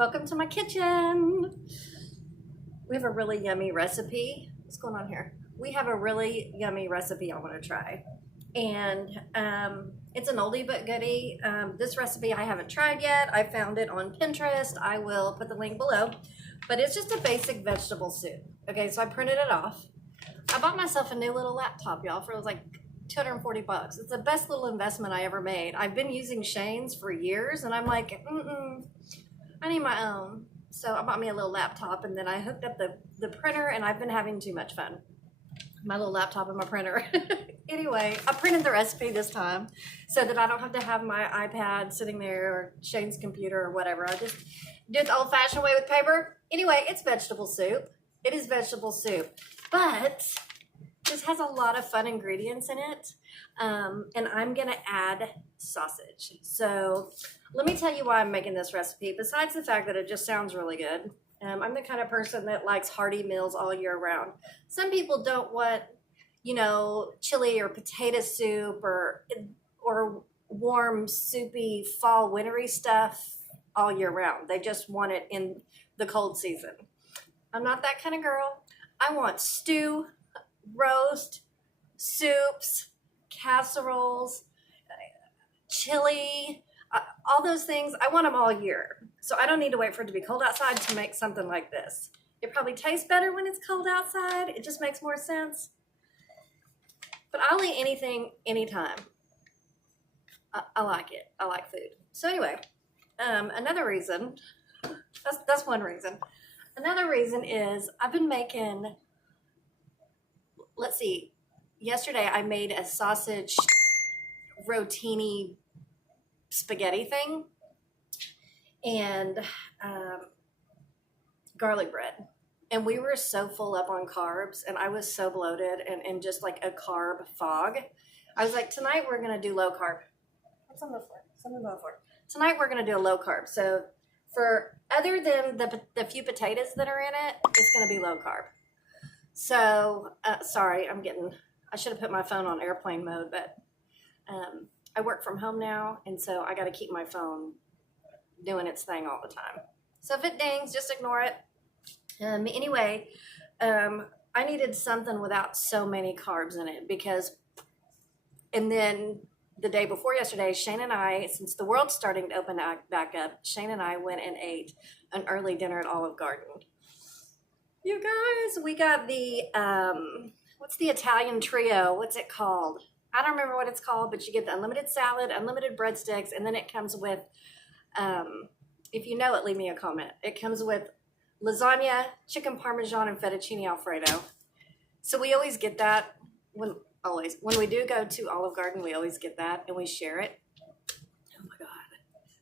Welcome to my kitchen. We have a really yummy recipe. What's going on here? We have a really yummy recipe I want to try. And it's an oldie but goodie. This recipe I haven't tried yet. I found it on Pinterest. I will put the link below. But it's just a basic vegetable soup. Okay, so I printed it off. I bought myself a new little laptop, y'all, for like 240 bucks. It's the best little investment I ever made. I've been using Shane's for years, and I'm like, I need my own. So I bought me a little laptop, and then I hooked up the printer, and I've been having too much fun. My little laptop and my printer. Anyway, I printed the recipe this time so that I don't have to have my iPad sitting there or Shane's computer or whatever. I just do it the old-fashioned way with paper. Anyway, it's vegetable soup. It is vegetable soup, but this has a lot of fun ingredients in it, and I'm gonna add sausage. So let me tell you why I'm making this recipe, besides the fact that it just sounds really good. I'm the kind of person that likes hearty meals all year round. Some people don't want, you know, chili or potato soup or warm, soupy, fall, wintry stuff all year round. They just want it in the cold season. I'm not that kind of girl. I want stew, roast, soups, casseroles, chili, all those things. I want them all year. So I don't need to wait for it to be cold outside to make something like this. It probably tastes better when it's cold outside. It just makes more sense. But I'll eat anything, anytime. I like it. I like food. So anyway, another reason, that's one reason. Another reason is I've been making, let's see, yesterday I made a sausage rotini spaghetti thing and garlic bread. And we were so full up on carbs, and I was so bloated and just like a carb fog. I was like, tonight we're going to do low carb. What's on the floor? Something's on the floor. Tonight we're going to do a low carb. So for other than the few potatoes that are in it, it's going to be low carb. So, sorry, I should have put my phone on airplane mode, but I work from home now, and so I got to keep my phone doing its thing all the time. So if it dings, just ignore it. Anyway, I needed something without so many carbs in it and then the day before yesterday, Shane and I, since the world's starting to open back up, Shane and I went and ate an early dinner at Olive Garden. You guys, we got the, what's the Italian trio? What's it called? I don't remember what it's called, but you get the unlimited salad, unlimited breadsticks, and then it comes with, if you know it, leave me a comment. It comes with lasagna, chicken parmesan, and fettuccine alfredo. So we always get that when we do go to Olive Garden, we always get that and we share it. Oh my God.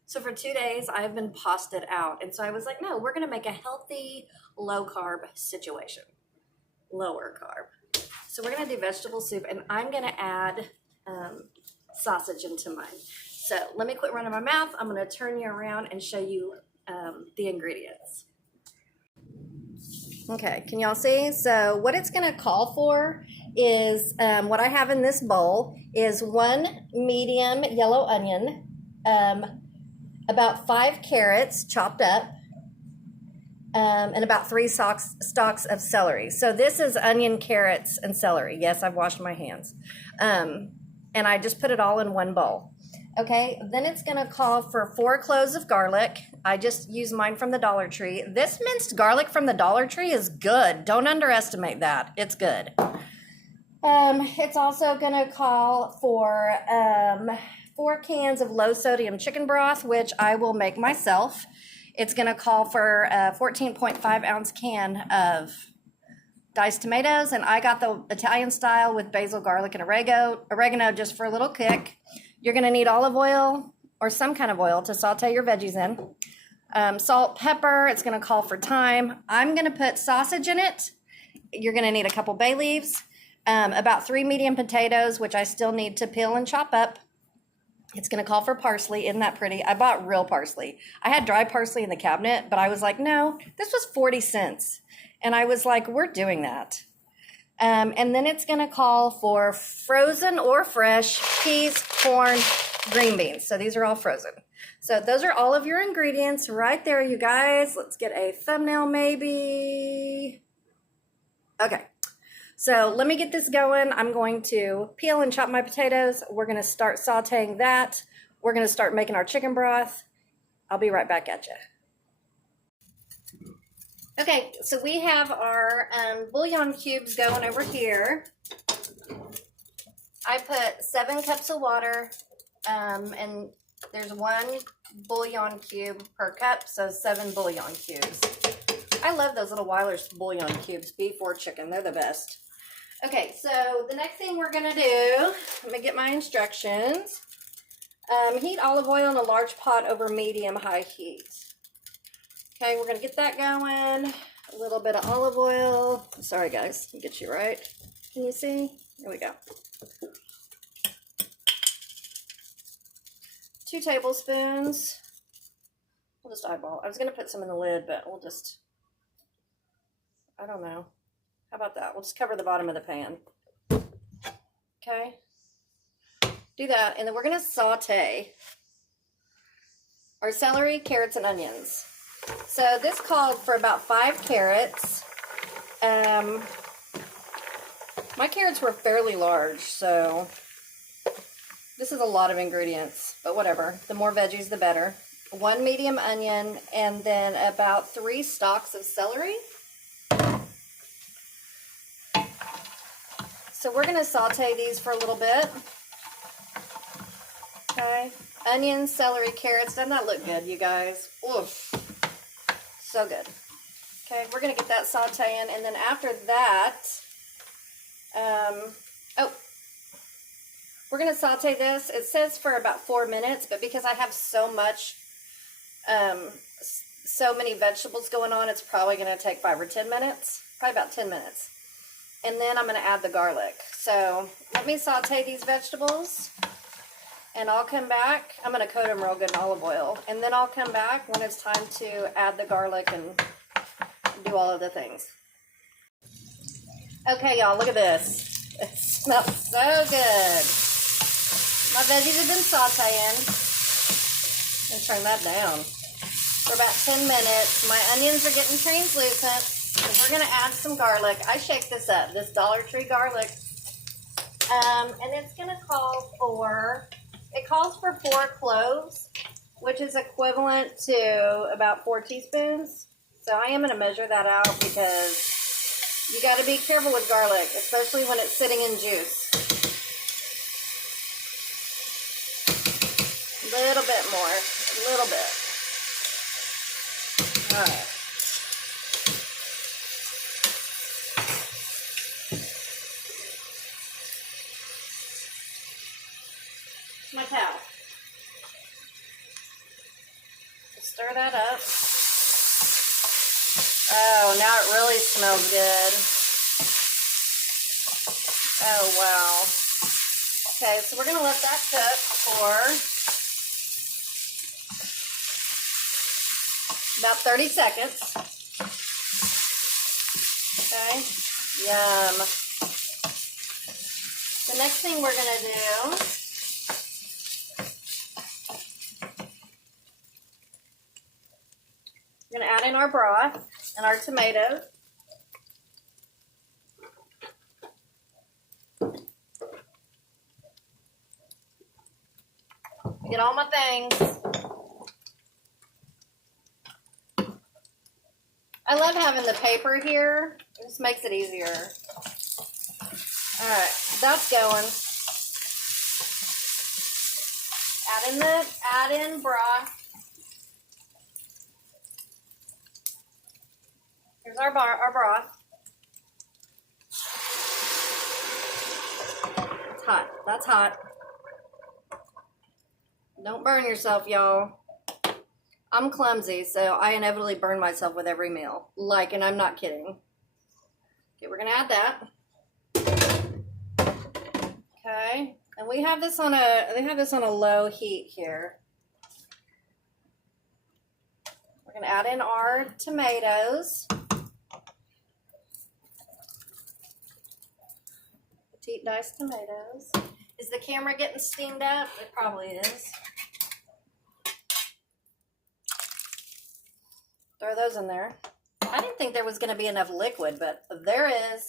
So for 2 days I've been pasted out. And so I was like, no, we're going to make a healthy, low carb situation. Lower carb. So we're going to do vegetable soup, and I'm going to add sausage into mine. So let me quit running my mouth. I'm going to turn you around and show you the ingredients. Okay, can y'all see? So what it's going to call for is, what I have in this bowl is 1 medium yellow onion, about 5 carrots chopped up, and about 3 stalks of celery. So this is onion, carrots, and celery. Yes, I've washed my hands. And I just put it all in one bowl. Okay, then it's going to call for 4 cloves of garlic. I just use mine from the Dollar Tree. This minced garlic from the Dollar Tree is good. Don't underestimate that. It's good. It's also going to call for 4 cans of low sodium chicken broth, which I will make myself. It's going to call for a 14.5 ounce can of diced tomatoes, and I got the Italian style with basil, garlic, and oregano just for a little kick. You're going to need olive oil or some kind of oil to saute your veggies in. Salt, pepper. It's going to call for thyme. I'm going to put sausage in it. You're going to need a couple bay leaves, about 3 medium potatoes, which I still need to peel and chop up. It's going to call for parsley. Isn't that pretty? I bought real parsley. I had dry parsley in the cabinet, but I was like, no, this was 40 cents. And I was like, we're doing that. And then it's going to call for frozen or fresh peas, corn, green beans. So these are all frozen. So those are all of your ingredients right there, you guys. Let's get a thumbnail maybe. Okay, so let me get this going. I'm going to peel and chop my potatoes. We're gonna start sauteing that. We're gonna start making our chicken broth. I'll be right back at you. Okay, so we have our bouillon cubes going over here. I put 7 cups of water, and there's 1 bouillon cube per cup, so 7 bouillon cubes. I love those little Weiler's bouillon cubes, beef or chicken. They're the best. Okay, so the next thing we're going to do, let me get my instructions. Heat olive oil in a large pot over medium-high heat. Okay, we're going to get that going. A little bit of olive oil. Sorry, guys. I'll get you right. Can you see? There we go. 2 tablespoons. We'll just eyeball. I was going to put some in the lid, but we'll just, I don't know. How about that? We'll just cover the bottom of the pan. Okay. Do that, and then we're going to saute our celery, carrots, and onions. So this called for about 5 carrots. My carrots were fairly large, so this is a lot of ingredients, but whatever. The more veggies, the better. 1 medium onion, and then about 3 stalks of celery. So we're going to saute these for a little bit. Okay. Onions, celery, carrots. Doesn't that look good, you guys? Oof. So good. Okay, we're going to get that sauteing, and then after that, we're going to saute this. It says for about 4 minutes, but because I have so much, so many vegetables going on, it's probably going to take 5 or 10 minutes. Probably about 10 minutes. And then I'm going to add the garlic. So let me saute these vegetables, and I'll come back. I'm going to coat them real good in olive oil, and then I'll come back when it's time to add the garlic and do all of the things. Okay, y'all, look at this. It smells so good. My veggies have been sauteing. I'm going to turn that down for about 10 minutes. My onions are getting translucent. So we're going to add some garlic. I shake this up, this Dollar Tree garlic. And it's going to call for, it calls for 4 cloves, which is equivalent to about 4 teaspoons. So I am going to measure that out because you got to be careful with garlic, especially when it's sitting in juice. A little bit more, a little bit. All right. My towel. Stir that up. Oh, now it really smells good. Oh, wow. Okay, so we're going to let that cook for about 30 seconds. Okay. Yum. The next thing we're going to do, we're going to add in our broth and our tomatoes. Get all my things. I love having the paper here. It just makes it easier. All right, that's going. Add in broth. Here's our broth. It's hot. That's hot. Don't burn yourself, y'all. I'm clumsy, so I inevitably burn myself with every meal. Like, and I'm not kidding. Okay, we're gonna add that. Okay, and we have this on a low heat here. We're gonna add in our tomatoes. Petite diced tomatoes. Is the camera getting steamed up? It probably is. Throw those in there. I didn't think there was going to be enough liquid, but there is.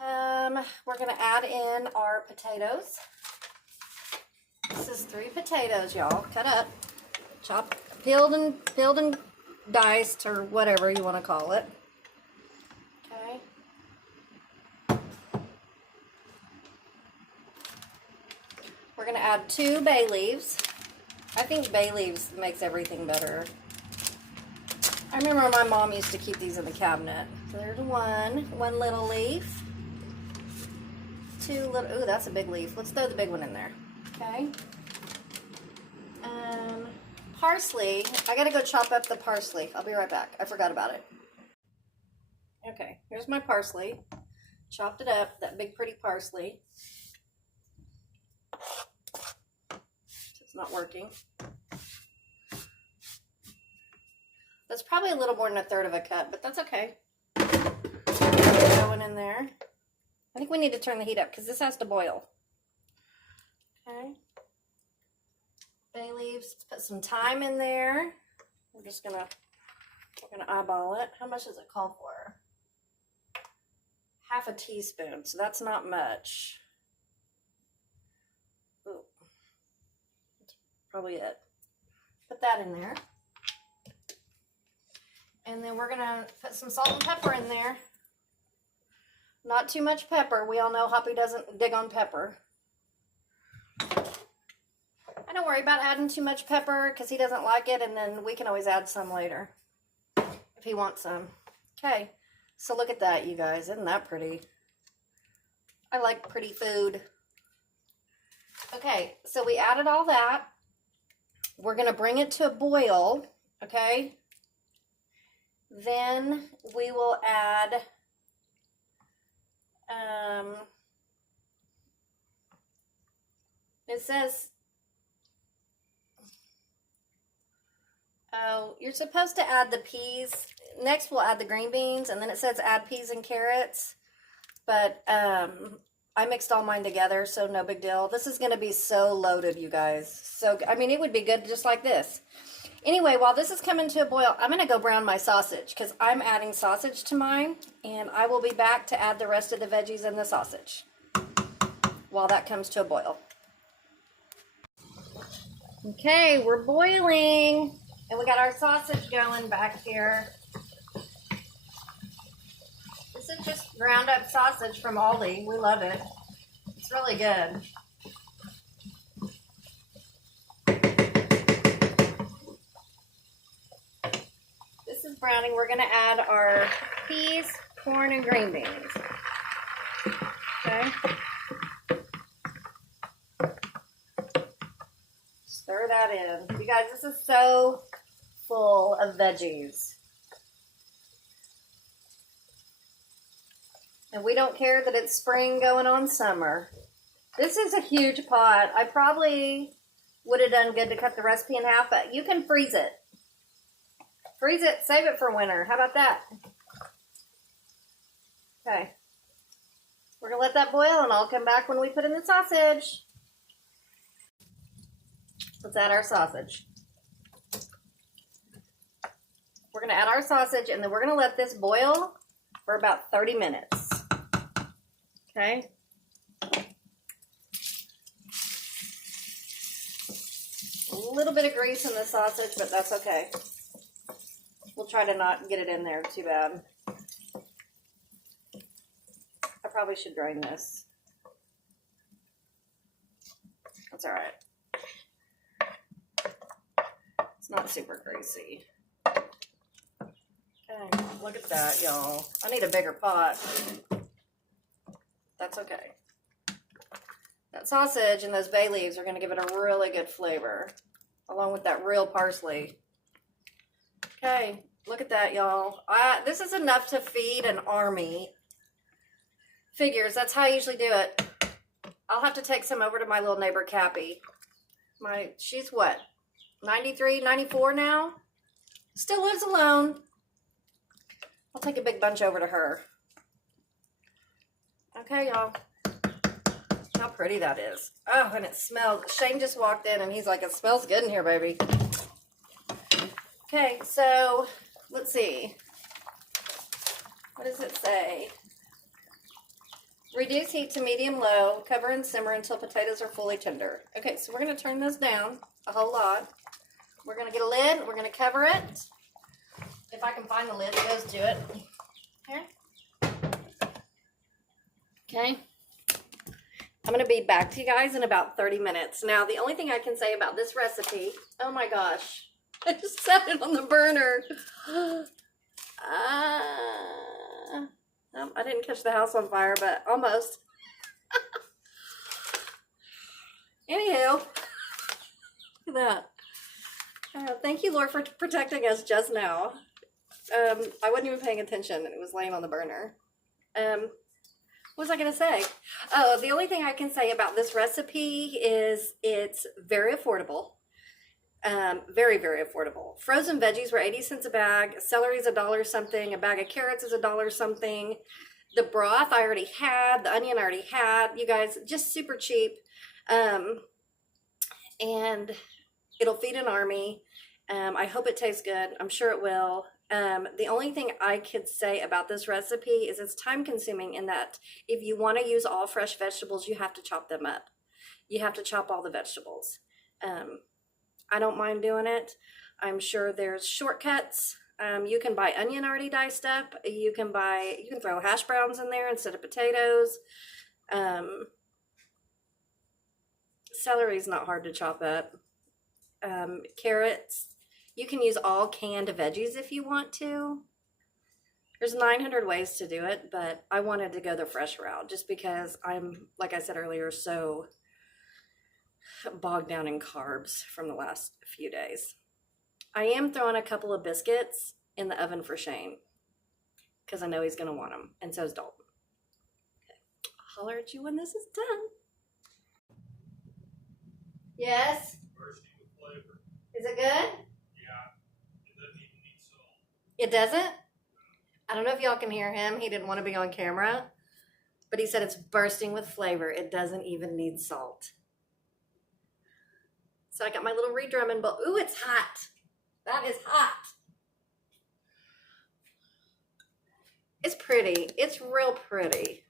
We're going to add in our potatoes. This is 3 potatoes, y'all. Cut up, chopped, peeled and diced, or whatever you want to call it. Okay. We're going to add 2 bay leaves. I think bay leaves makes everything better. I remember my mom used to keep these in the cabinet. So there's one little leaf. 2 little, ooh, that's a big leaf. Let's throw the big one in there. Okay. Parsley. I gotta go chop up the parsley. I'll be right back. I forgot about it. Okay, here's my parsley. Chopped it up, that big pretty parsley. It's not working. That's probably a little more than 1/3 of a cup, but that's okay. Going in there. I think we need to turn the heat up because this has to boil. Okay. Bay leaves. Let's put some thyme in there. We're gonna eyeball it. How much does it call for? 1/2 teaspoon, so that's not much. Ooh. That's probably it. Put that in there. And then we're gonna put some salt and pepper in there. Not too much pepper. We all know Hoppy doesn't dig on pepper. I don't worry about adding too much pepper because he doesn't like it, and then we can always add some later if he wants some. Okay, so look at that, you guys. Isn't that pretty? I like pretty food. Okay, so we added all that. We're going to bring it to a boil, okay? Then we will add it says, oh, you're supposed to add the peas. Next we'll add the green beans, and then it says add peas and carrots. But I mixed all mine together, so no big deal. This is going to be so loaded, you guys. So, I mean, it would be good just like this. Anyway, while this is coming to a boil, I'm going to go brown my sausage because I'm adding sausage to mine, and I will be back to add the rest of the veggies and the sausage while that comes to a boil. Okay, we're boiling, and we got our sausage going back here. This is just ground up sausage from Aldi. We love it. It's really good. This is browning. We're going to add our peas, corn, and green beans. Okay. Stir that in. You guys, this is so full of veggies. And we don't care that it's spring going on summer. This is a huge pot. I probably would have done good to cut the recipe in half, but you can freeze it. Freeze it, save it for winter. How about that? Okay. We're going to let that boil, and I'll come back when we put in the sausage. Let's add our sausage. We're going to add our sausage, and then we're going to let this boil for about 30 minutes. Okay? A little bit of grease in the sausage, but that's okay. We'll try to not get it in there too bad. I probably should drain this. That's all right. It's not super greasy. Okay, look at that, y'all. I need a bigger pot. That's okay. That sausage and those bay leaves are going to give it a really good flavor, along with that real parsley. Okay, look at that, y'all. This is enough to feed an army. Figures, that's how I usually do it. I'll have to take some over to my little neighbor, Cappy. She's what, 93, 94 now? Still lives alone. I'll take a big bunch over to her. Okay, y'all. How pretty that is. Oh, and it smells. Shane just walked in, and he's like, it smells good in here, baby. Okay, so let's see. What does it say? Reduce heat to medium-low. Cover and simmer until potatoes are fully tender. Okay, so we're going to turn this down a whole lot. We're going to get a lid. We're going to cover it. If I can find the lid, it goes to it. Here. Okay. I'm going to be back to you guys in about 30 minutes. Now, the only thing I can say about this recipe, oh my gosh, I just set it on the burner. I didn't catch the house on fire, but almost. Anywho, look at that. Thank you, Lord, for protecting us just now. I wasn't even paying attention, and it was laying on the burner. What was I going to say? Oh, the only thing I can say about this recipe is it's very affordable. Very, very affordable. Frozen veggies were 80 cents a bag. Celery is $1 something. A bag of carrots is $1 something. The broth I already had. The onion I already had. You guys, just super cheap. And it'll feed an army. I hope it tastes good. I'm sure it will. The only thing I could say about this recipe is it's time consuming in that if you want to use all fresh vegetables, you have to chop them up. You have to chop all the vegetables. I don't mind doing it. I'm sure there's shortcuts. You can buy onion already diced up. You can throw hash browns in there instead of potatoes. Celery's not hard to chop up. Carrots. You can use all canned veggies if you want to. There's 900 ways to do it, but I wanted to go the fresh route just because I'm, like I said earlier, so bogged down in carbs from the last few days. I am throwing a couple of biscuits in the oven for Shane because I know he's going to want them, and so is Dalton. Okay. I'll holler at you when this is done. Yes? Is it good? It doesn't? I don't know if y'all can hear him. He didn't want to be on camera, but he said it's bursting with flavor. It doesn't even need salt. So I got my little redrumming bowl. Ooh, it's hot. That is hot. It's pretty. It's real pretty.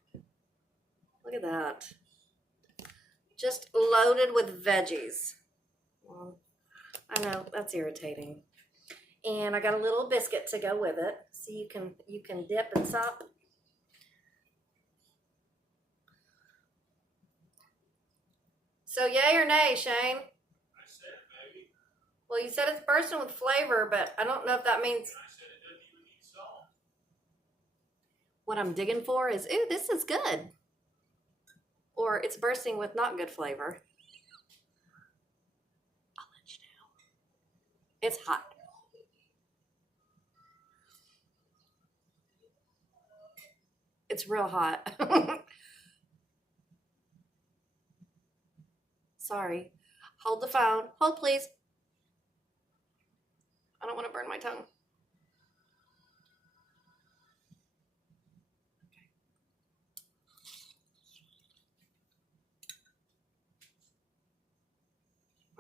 Look at that. Just loaded with veggies. Well, I know that's irritating. And I got a little biscuit to go with it, so you can dip and sop. So yay or nay, Shane? I said maybe. Well, you said it's bursting with flavor, but I don't know if that means. I said it doesn't even need salt. What I'm digging for is, ooh, this is good. Or it's bursting with not good flavor. I'll let you know. It's hot. It's real hot. Sorry. Hold the phone. Hold, please. I don't want to burn my tongue.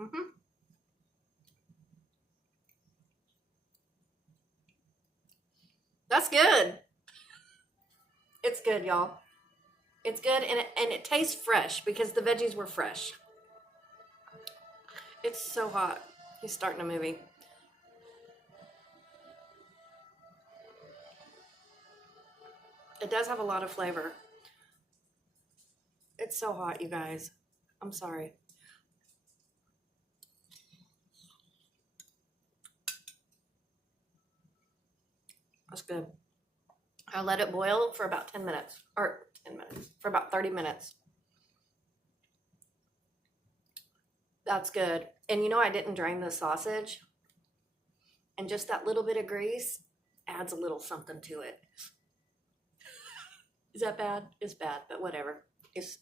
Mm-hmm. That's good. It's good, y'all. It's good, and it tastes fresh because the veggies were fresh. It's so hot. He's starting a movie. It does have a lot of flavor. It's so hot, you guys. I'm sorry. That's good. I let it boil for about 10 minutes, or 10 minutes, for about 30 minutes. That's good. And you know, I didn't drain the sausage, and just that little bit of grease adds a little something to it. Is that bad? It's bad, but whatever. It's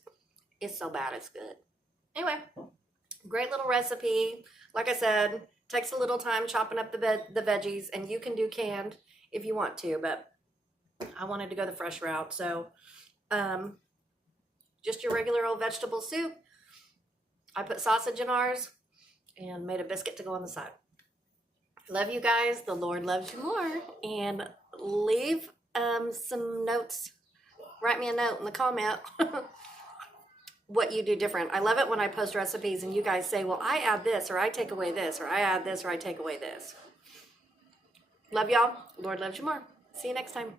so bad, it's good. Anyway, great little recipe. Like I said, takes a little time chopping up the veggies, and you can do canned if you want to, but I wanted to go the fresh route. So just your regular old vegetable soup. I put sausage in ours and made a biscuit to go on the side. Love you guys. The Lord loves you more. And leave some notes. Write me a note in the comment what you do different. I love it when I post recipes and you guys say, well, I add this, or I take away this, or I add this, or I take away this. Love y'all. Lord loves you more. See you next time.